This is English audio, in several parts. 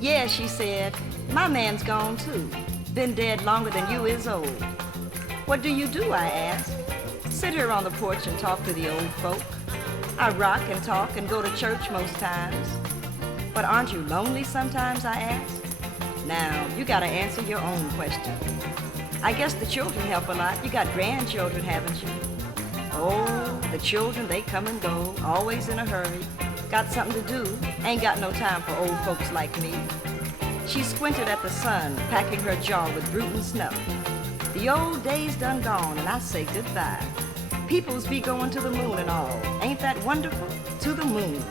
Yeah, she said, my man's gone too. Been dead longer than you is old. What do you do, I asked. Sit here on the porch and talk to the old folk. I rock and talk and go to church most times. But aren't you lonely sometimes, I asked. Now, you gotta answer your own question. I guess the children help a lot. You got grandchildren, haven't you? Oh, the children, they come and go, always in a hurry. Got something to do, ain't got no time for old folks like me. She squinted at the sun, packing her jaw with root and snuff. The old days done gone, and I say goodbye. Peoples be going to the moon and all. Ain't that wonderful? To the moon.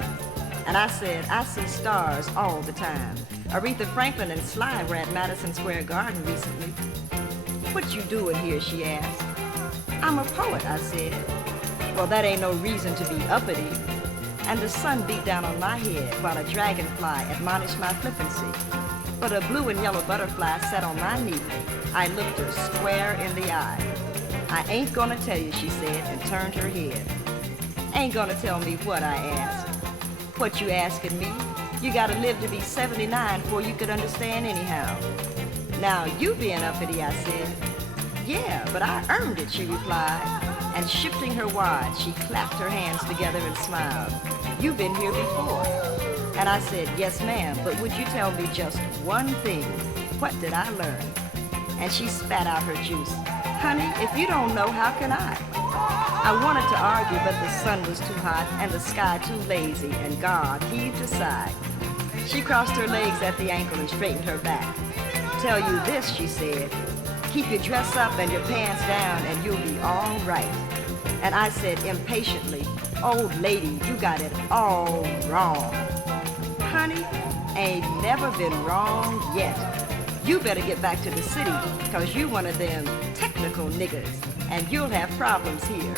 And I said, I see stars all the time. Aretha Franklin and Sly were at Madison Square Garden recently. What you doing here, she asked. I'm a poet, I said. Well, that ain't no reason to be uppity. And the sun beat down on my head while a dragonfly admonished my flippancy. But a blue and yellow butterfly sat on my knee. I looked her square in the eye. I ain't gonna tell you, she said, and turned her head. Ain't gonna tell me what, I asked. What you asking me? You gotta live to be 79 before you could understand anyhow. Now, you being uppity, I said. Yeah, but I earned it, she replied. And shifting her wad, she clapped her hands together and smiled. You've been here before. And I said, yes, ma'am, but would you tell me just one thing? What did I learn? And she spat out her juice. Honey, if you don't know, how can I? I wanted to argue, but the sun was too hot and the sky too lazy, and God heaved a sigh. She crossed her legs at the ankle and straightened her back. Tell you this, she said. Keep your dress up and your pants down and you'll be all right. And I said impatiently, old lady, you got it all wrong. Honey, ain't never been wrong yet. You better get back to the city, cause you one of them technical niggas, and you'll have problems here.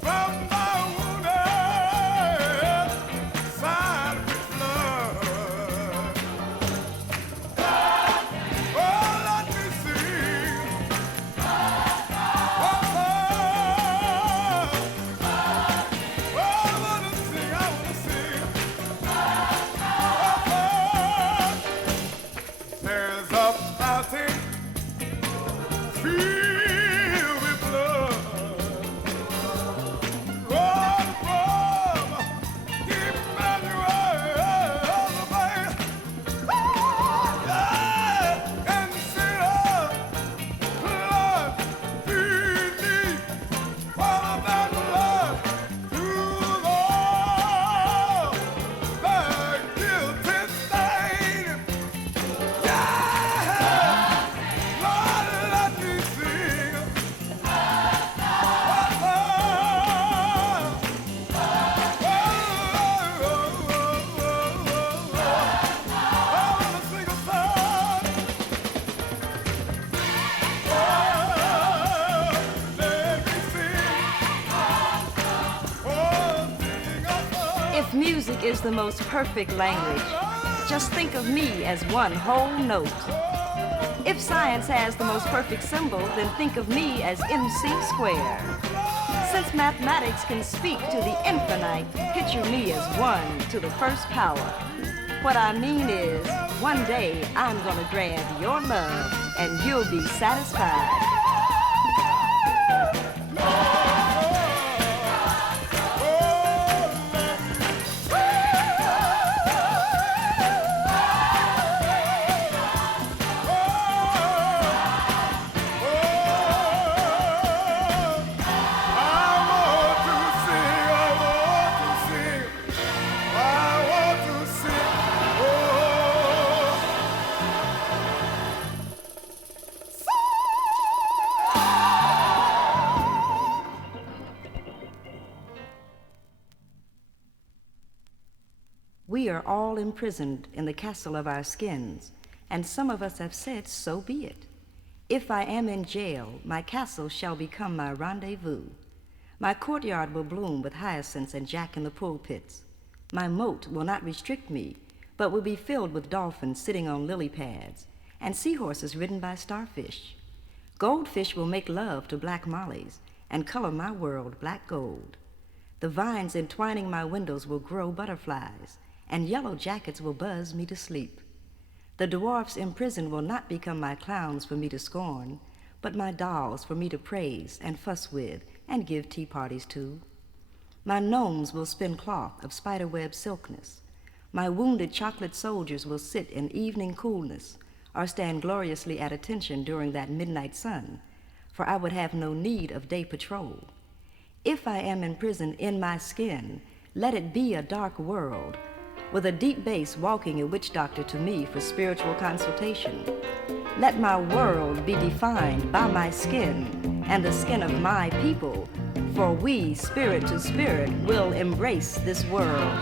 From the wounded side. is a fountain filled with blood. Run from Emmanuel, man. Yeah. And sinner, blood, beneath, follow that blood to Lord, the guilty stain. Yeah, Lord, let me sing. If music is the most perfect language, just think of me as one whole note. If science has the most perfect symbol, then think of me as MC squared. Since mathematics can speak to the infinite, picture me as 1 to the first power. What I mean is, one day I'm gonna grab your love and you'll be satisfied. We are all imprisoned in the castle of our skins, and some of us have said, so be it. If I am in jail, my castle shall become my rendezvous. My courtyard will bloom with hyacinths and jack-in-the-pulpits. My moat will not restrict me, but will be filled with dolphins sitting on lily pads, and seahorses ridden by starfish. Goldfish will make love to black mollies, and color my world black gold. The vines entwining my windows will grow butterflies, and yellow jackets will buzz me to sleep. The dwarfs imprisoned will not become my clowns for me to scorn, but my dolls for me to praise and fuss with and give tea parties to. My gnomes will spin cloth of spiderweb silkness. My wounded chocolate soldiers will sit in evening coolness or stand gloriously at attention during that midnight sun, for I would have no need of day patrol. If I am imprisoned in my skin, let it be a dark world, with a deep bass walking a witch doctor to me for spiritual consultation. Let my world be defined by my skin and the skin of my people, for we, spirit to spirit, will embrace this world.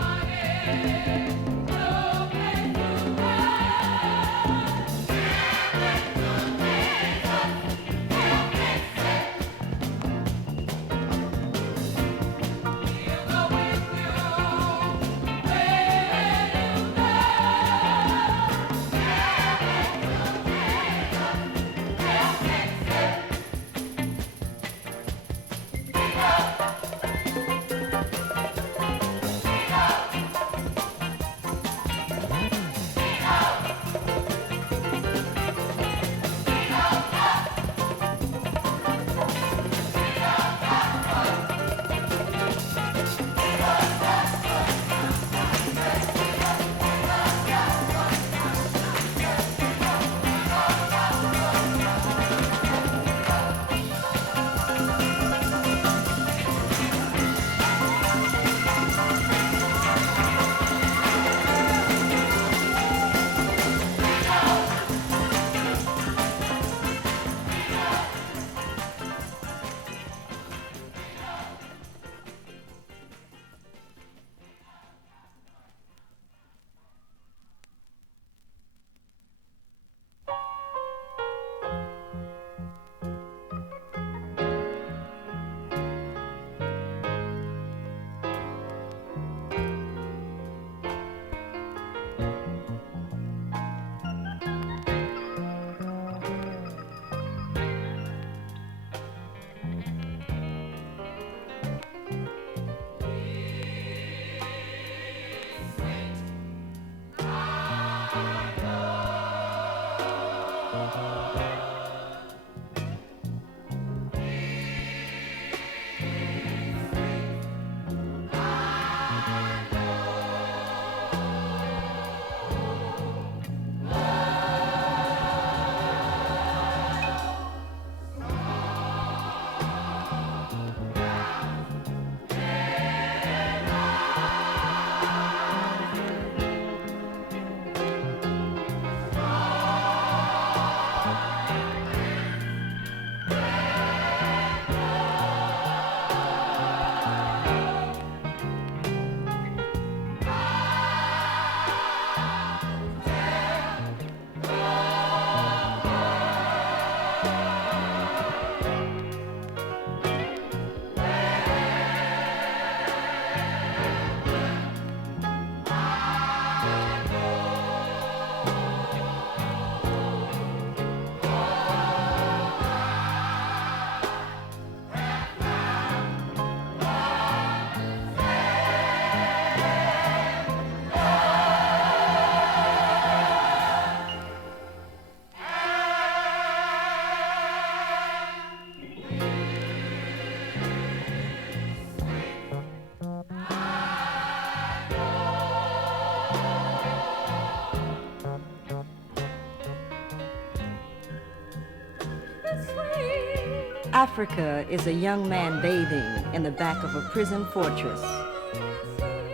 Africa is a young man bathing in the back of a prison fortress.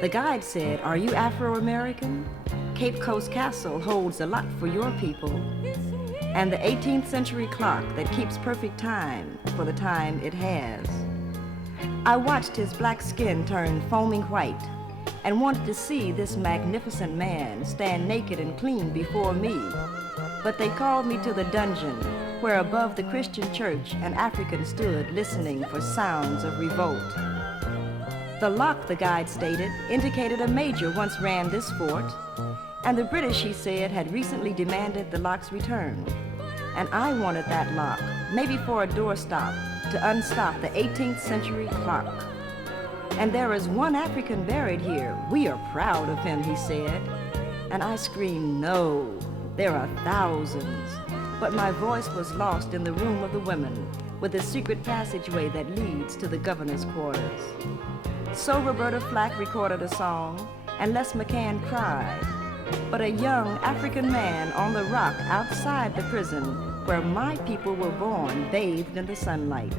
The guide said, "Are you Afro-American? Cape Coast Castle holds a lot for your people." And the 18th century clock that keeps perfect time for the time it has. I watched his black skin turn foaming white and wanted to see this magnificent man stand naked and clean before me. But they called me to the dungeon where above the Christian church an African stood listening for sounds of revolt. The lock, the guide stated, indicated a major once ran this fort, and the British, he said, had recently demanded the lock's return. And I wanted that lock, maybe for a doorstop, to unstop the 18th century clock. "And there is one African buried here. We are proud of him," he said. And I screamed, "No, there are thousands." But my voice was lost in the room of the women, with a secret passageway that leads to the governor's quarters. So Roberta Flack recorded a song, and Les McCann cried. But a young African man on the rock outside the prison where my people were born bathed in the sunlight.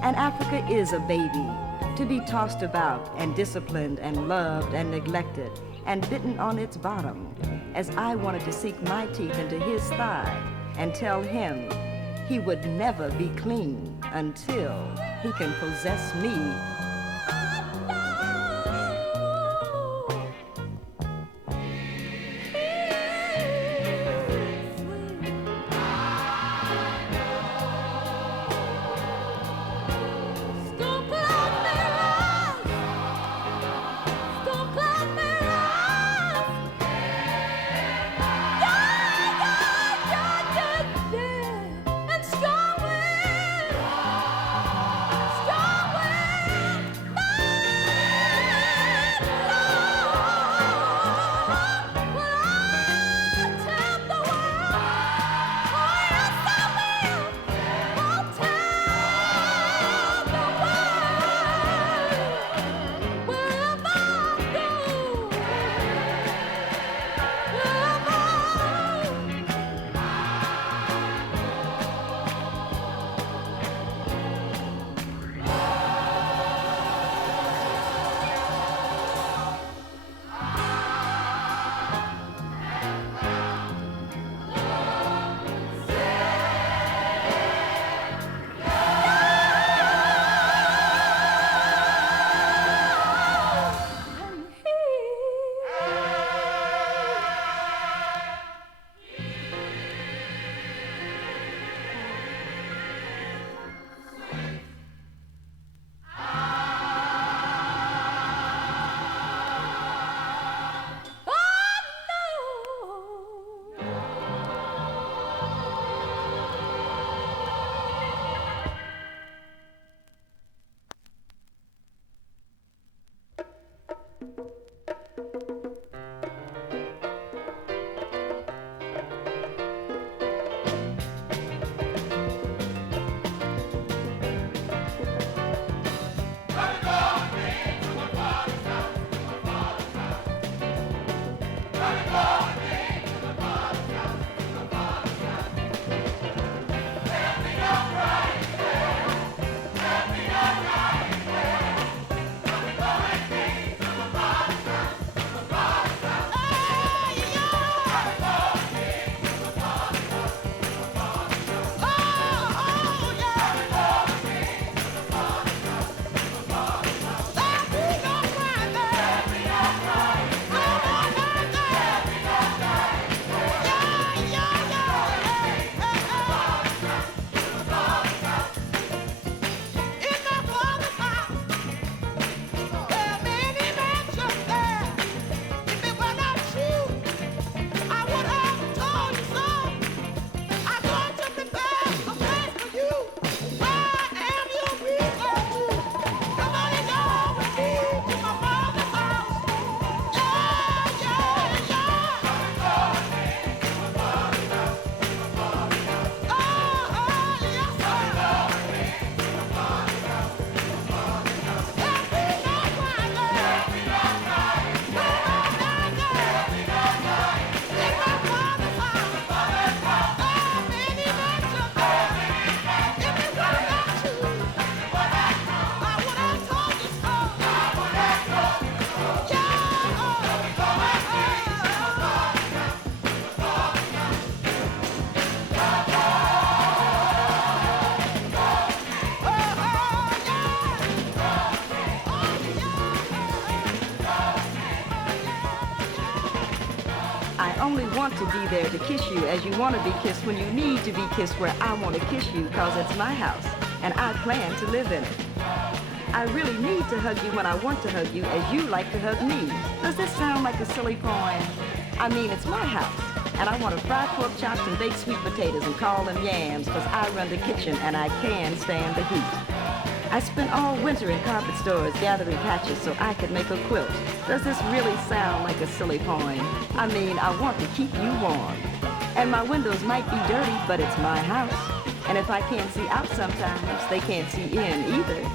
And Africa is a baby, to be tossed about and disciplined and loved and neglected and bitten on its bottom, as I wanted to sink my teeth into his thigh and tell him he would never be clean until he can possess me. to be there to kiss you as you want to be kissed when you need to be kissed where I want to kiss you because it's my house and I plan to live in it. I really need to hug you when I want to hug you as you like to hug me. Does this sound like a silly poem? I mean, it's my house and I want to fry pork chops and bake sweet potatoes and call them yams because I run the kitchen and I can stand the heat. I spent all winter in carpet stores gathering patches so I could make a quilt. Does this really sound like a silly poem? I mean, I want to keep you warm. And my windows might be dirty, but it's my house. And if I can't see out sometimes, they can't see in either.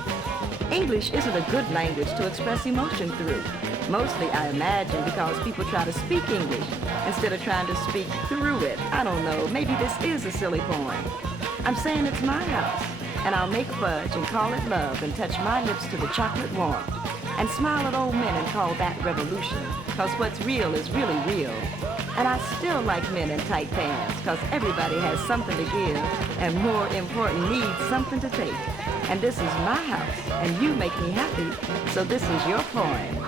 English isn't a good language to express emotion through. Mostly, I imagine, because people try to speak English instead of trying to speak through it. I don't know, maybe this is a silly poem. I'm saying it's my house. And I'll make fudge and call it love and touch my lips to the chocolate warmth and smile at old men and call that revolution, cause what's real is really real. And I still like men in tight pants, cause everybody has something to give and more important needs something to take. And this is my house and you make me happy, so this is your poem.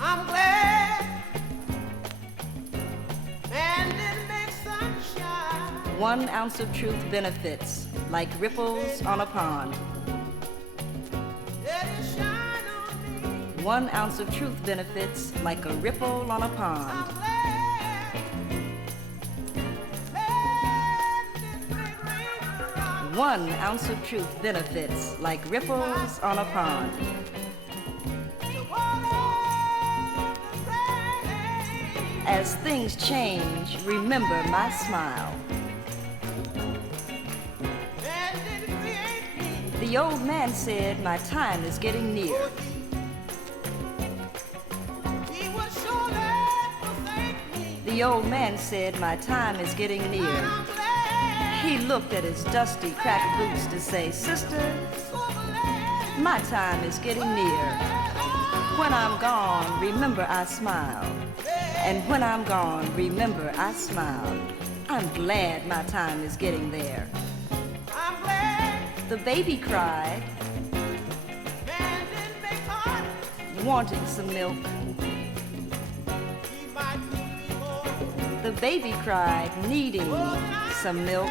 I'm glad man didn't make sunshine. 1 ounce of truth benefits like ripples on a pond. Let it shine on me. 1 ounce of truth benefits like a ripple on a I'm pond. glad man didn't make rain around. 1 ounce of truth benefits like ripples on a pond. The water, the rain. As things change, remember my smile. Man didn't create me. The old man said my time is getting near. He was surely forsake me. The old man said my time is getting near. I'm glad, He looked at his dusty, cracked boots to say, Sister, so glad. my time is getting near. When I'm gone, remember I smile. And when I'm gone, remember I smile. I'm glad my time is getting there. I'm glad The baby cried, man didn't make heart. wanting some milk. He might give me more. The baby cried, needing some milk.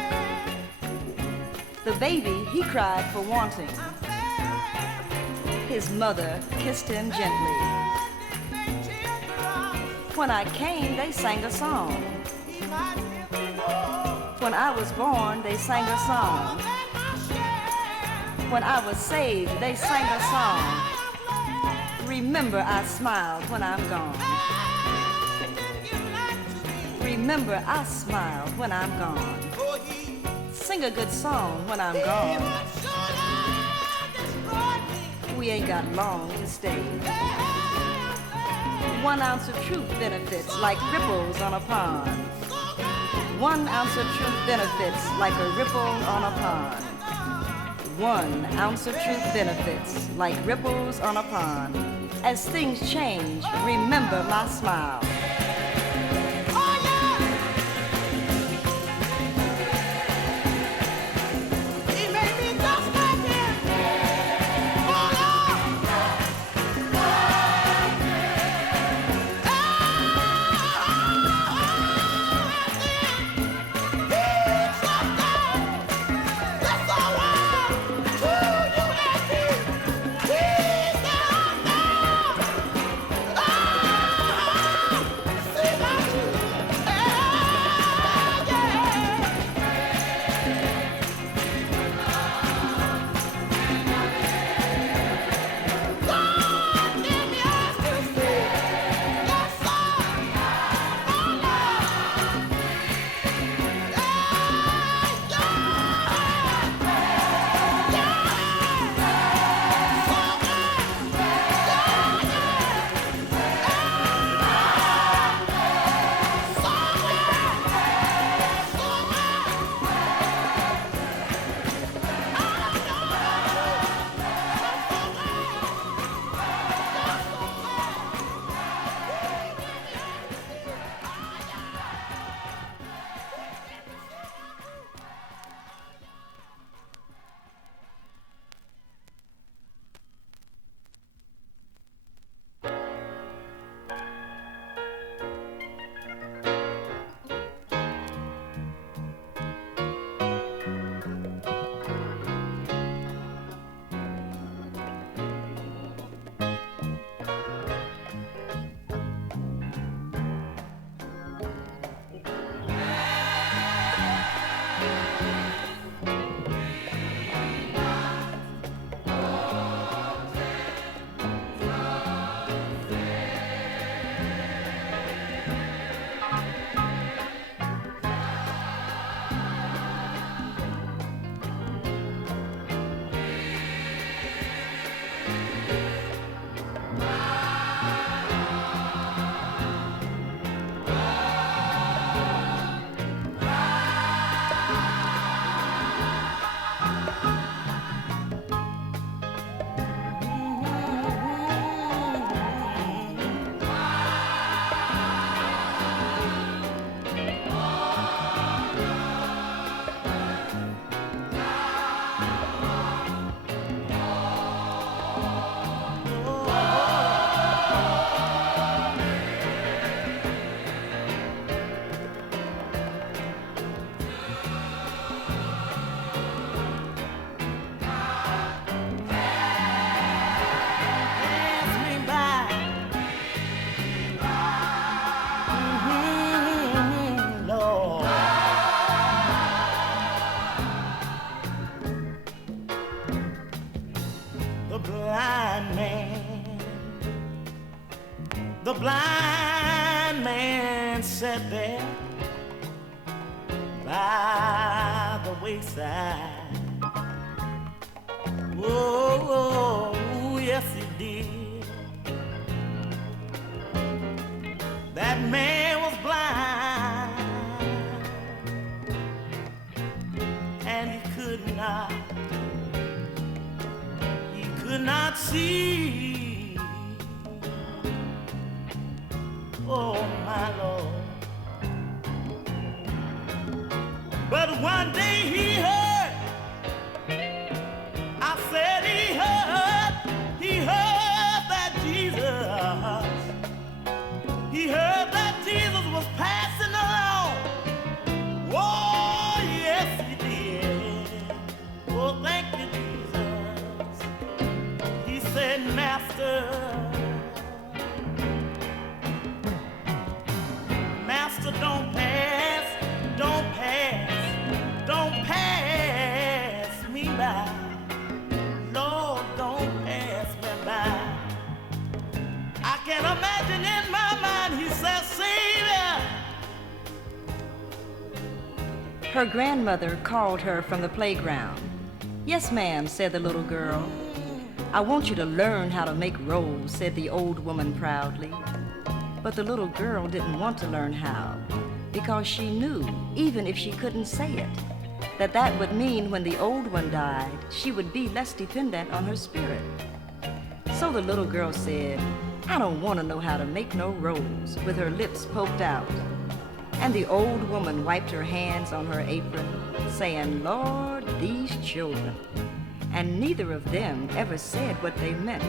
The baby, he cried for wanting. His mother kissed him gently. When I came, they sang a song. When I was born, they sang a song. When I was saved, they sang a song. Remember I smiled when I'm gone. Remember I smiled when I'm gone. Sing a good song when I'm gone. We ain't got long to stay. 1 ounce of truth benefits like ripples on a pond. 1 ounce of truth benefits like a ripple on a pond. 1 ounce of truth benefits like ripples on a pond. As things change, remember my smile. the blind man. The blind man sat there by the wayside. Oh, yes he did. That man was blind, and he could not see. Oh my Lord. But one day he heard, I said he heard that Jesus was passing along. Oh, yes he did. Oh, thank you, Jesus. He said, Master, don't pass me by. Lord, don't pass me by. I can imagine in my mind, he says, Savior. Her grandmother called her from the playground. Yes, ma'am, said the little girl. I want you to learn how to make rolls, said the old woman proudly. But the little girl didn't want to learn how, because she knew, even if she couldn't say it, that would mean when the old one died, she would be less dependent on her spirit. So the little girl said, I don't want to know how to make no rolls, with her lips poked out. And the old woman wiped her hands on her apron, saying, Lord, these children. And neither of them ever said what they meant,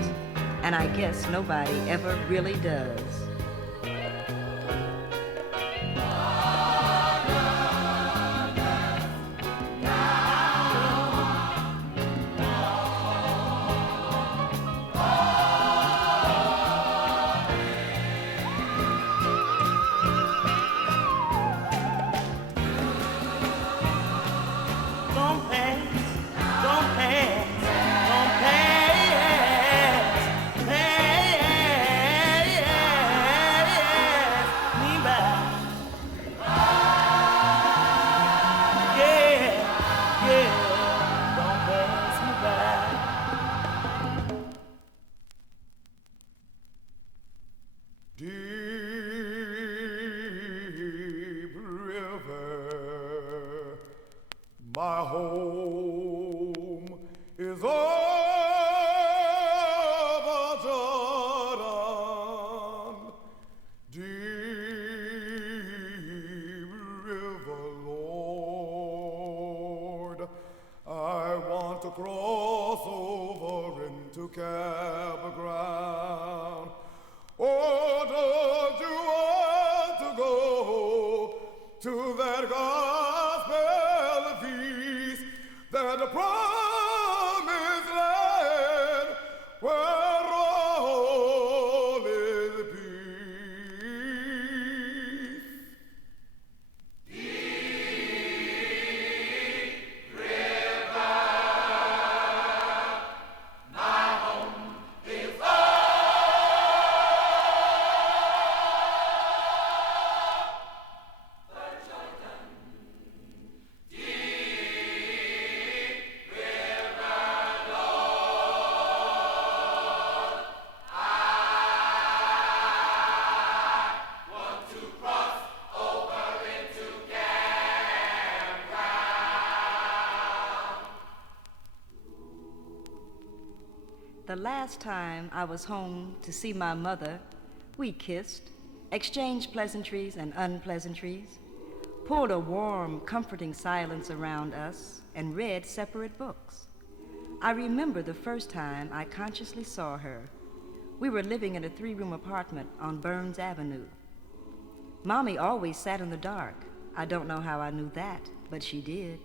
and I guess nobody ever really does. My home is over Jordan, deep river, Lord. I want to cross over into campground. Oh, don't you want to go to that gospel feast, that promised land where all is peace? Deep river, my home is The last time I was home to see my mother, we kissed, exchanged pleasantries and unpleasantries, pulled a warm, comforting silence around us, and read separate books. I remember the first time I consciously saw her. We were living in a 3-room apartment on Burns Avenue. Mommy always sat in the dark. I don't know how I knew that, but she did.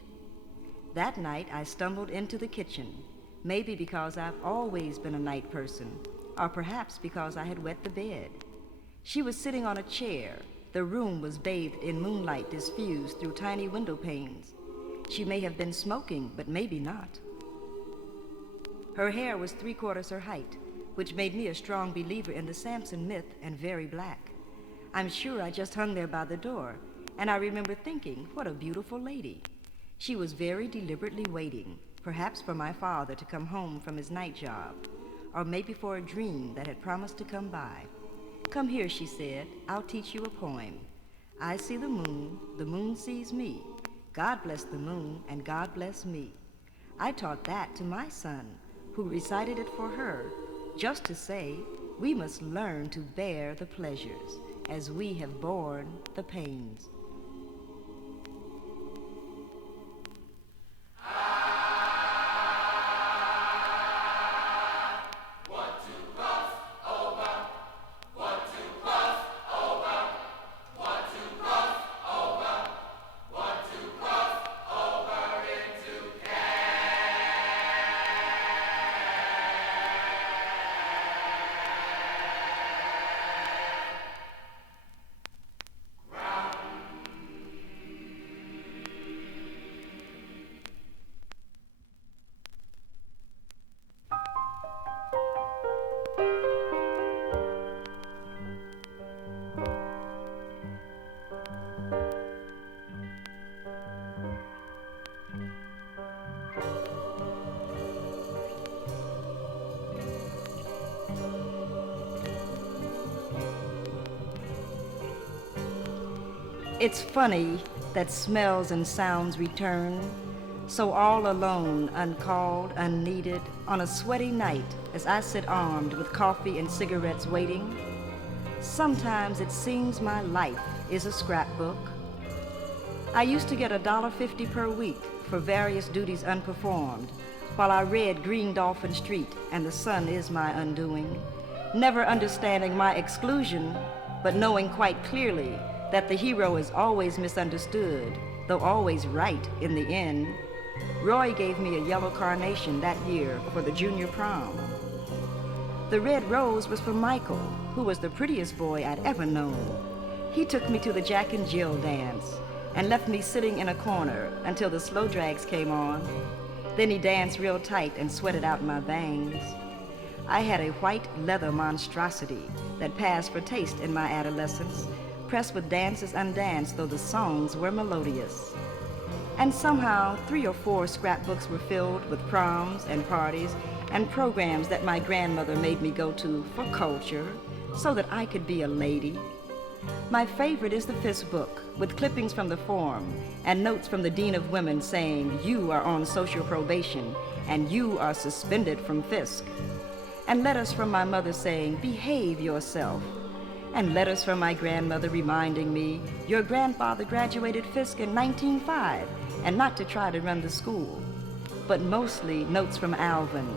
That night, I stumbled into the kitchen, maybe because I've always been a night person, or perhaps because I had wet the bed. She was sitting on a chair. The room was bathed in moonlight diffused through tiny window panes. She may have been smoking, but maybe not. Her hair was 3/4 her height, which made me a strong believer in the Samson myth and very black. I'm sure I just hung there by the door, and I remember thinking, what a beautiful lady. She was very deliberately waiting, perhaps for my father to come home from his night job, or maybe for a dream that had promised to come by. Come here, she said, I'll teach you a poem. I see the moon sees me. God bless the moon, and God bless me. I taught that to my son, who recited it for her, just to say, we must learn to bear the pleasures as we have borne the pains. It's funny that smells and sounds return, so all alone, uncalled, unneeded, on a sweaty night as I sit armed with coffee and cigarettes waiting. Sometimes it seems my life is a scrapbook. I used to get $1.50 per week for various duties unperformed, while I read Green Dolphin Street and The Sun Is My Undoing, never understanding my exclusion, but knowing quite clearly that the hero is always misunderstood, though always right in the end. Roy gave me a yellow carnation that year for the junior prom. The red rose was for Michael, who was the prettiest boy I'd ever known. He took me to the Jack and Jill dance and left me sitting in a corner until the slow drags came on. Then he danced real tight and sweated out my bangs. I had a white leather monstrosity that passed for taste in my adolescence, pressed with dances undanced, though the songs were melodious. And somehow 3 or 4 scrapbooks were filled with proms and parties and programs that my grandmother made me go to for culture, so that I could be a lady. My favorite is the Fisk book, with clippings from the forum and notes from the Dean of Women saying, you are on social probation and you are suspended from Fisk. And letters from my mother saying, behave yourself. And letters from my grandmother reminding me, your grandfather graduated Fisk in 1905, and not to try to run the school. But mostly notes from Alvin,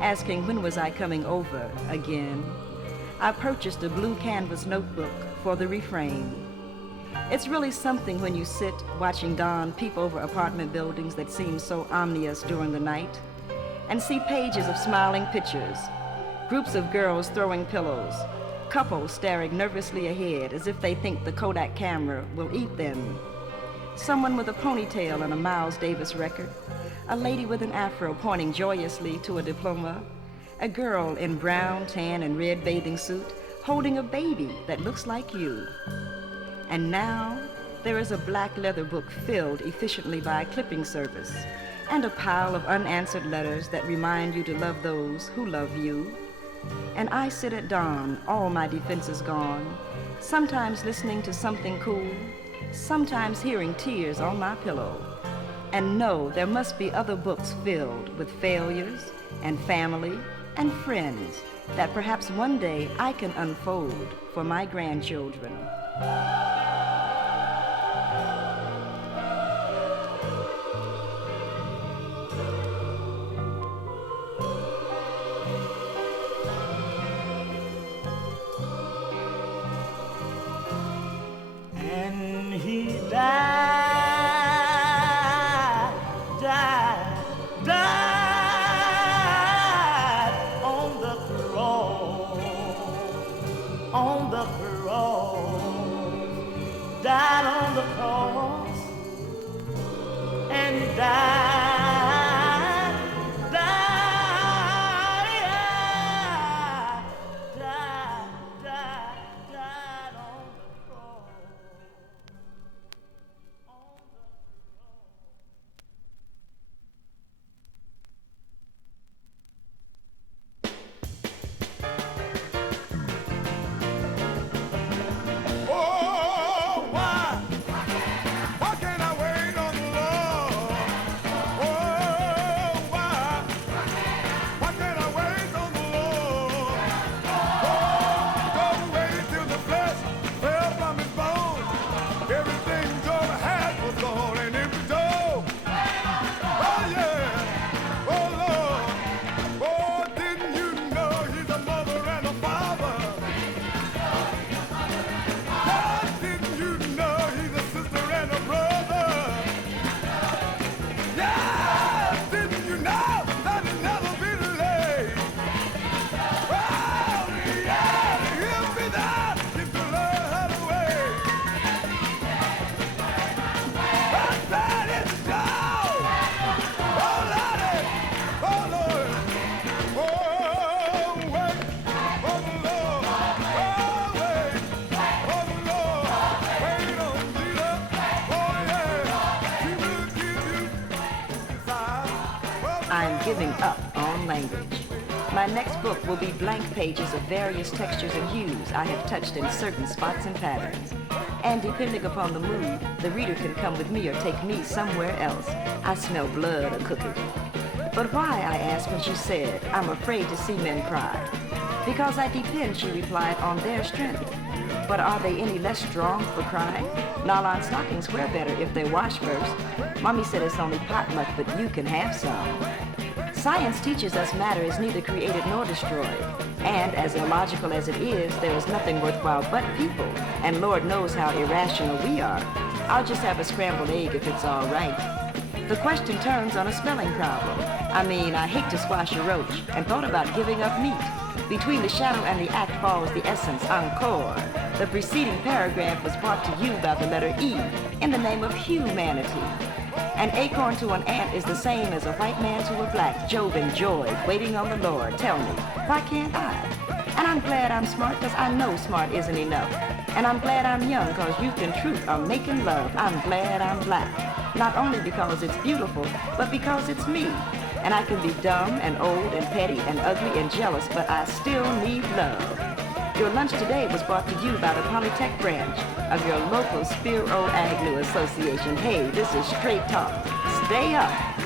asking when was I coming over again. I purchased a blue canvas notebook for the refrain. It's really something when you sit watching dawn peep over apartment buildings that seem so ominous during the night, and see pages of smiling pictures, groups of girls throwing pillows, couples staring nervously ahead as if they think the Kodak camera will eat them. Someone with a ponytail and a Miles Davis record, a lady with an afro pointing joyously to a diploma, a girl in brown, tan, and red bathing suit holding a baby that looks like you. And now there is a black leather book filled efficiently by a clipping service, and a pile of unanswered letters that remind you to love those who love you. And I sit at dawn, all my defenses gone, sometimes listening to something cool, sometimes hearing tears on my pillow, and know there must be other books filled with failures and family and friends that perhaps one day I can unfold for my grandchildren. giving up on language. My next book will be blank pages of various textures and hues I have touched in certain spots and patterns. And depending upon the mood, the reader can come with me or take me somewhere else. I smell blood a-cooking. But why, I asked when she said, I'm afraid to see men cry. Because I depend, she replied, on their strength. But are they any less strong for crying? Nylon stockings wear better if they wash first. Mommy said it's only potluck, but you can have some. Science teaches us matter is neither created nor destroyed. And as illogical as it is, there is nothing worthwhile but people. And Lord knows how irrational we are. I'll just have a scrambled egg if it's all right. The question turns on a spelling problem. I hate to squash a roach and thought about giving up meat. Between the shadow and the act falls the essence, encore. The preceding paragraph was brought to you by the letter E in the name of humanity. An acorn to an ant is the same as a white man to a black. Job enjoyed waiting on the Lord. Tell me, why can't I? And I'm glad I'm smart because I know smart isn't enough. And I'm glad I'm young because youth and truth are making love. I'm glad I'm black. Not only because it's beautiful, but because it's me. And I can be dumb and old and petty and ugly and jealous, but I still need love. Your lunch today was brought to you by the Polytech branch of your local Spiro Agnew Association. Hey, this is Straight Talk. Stay up.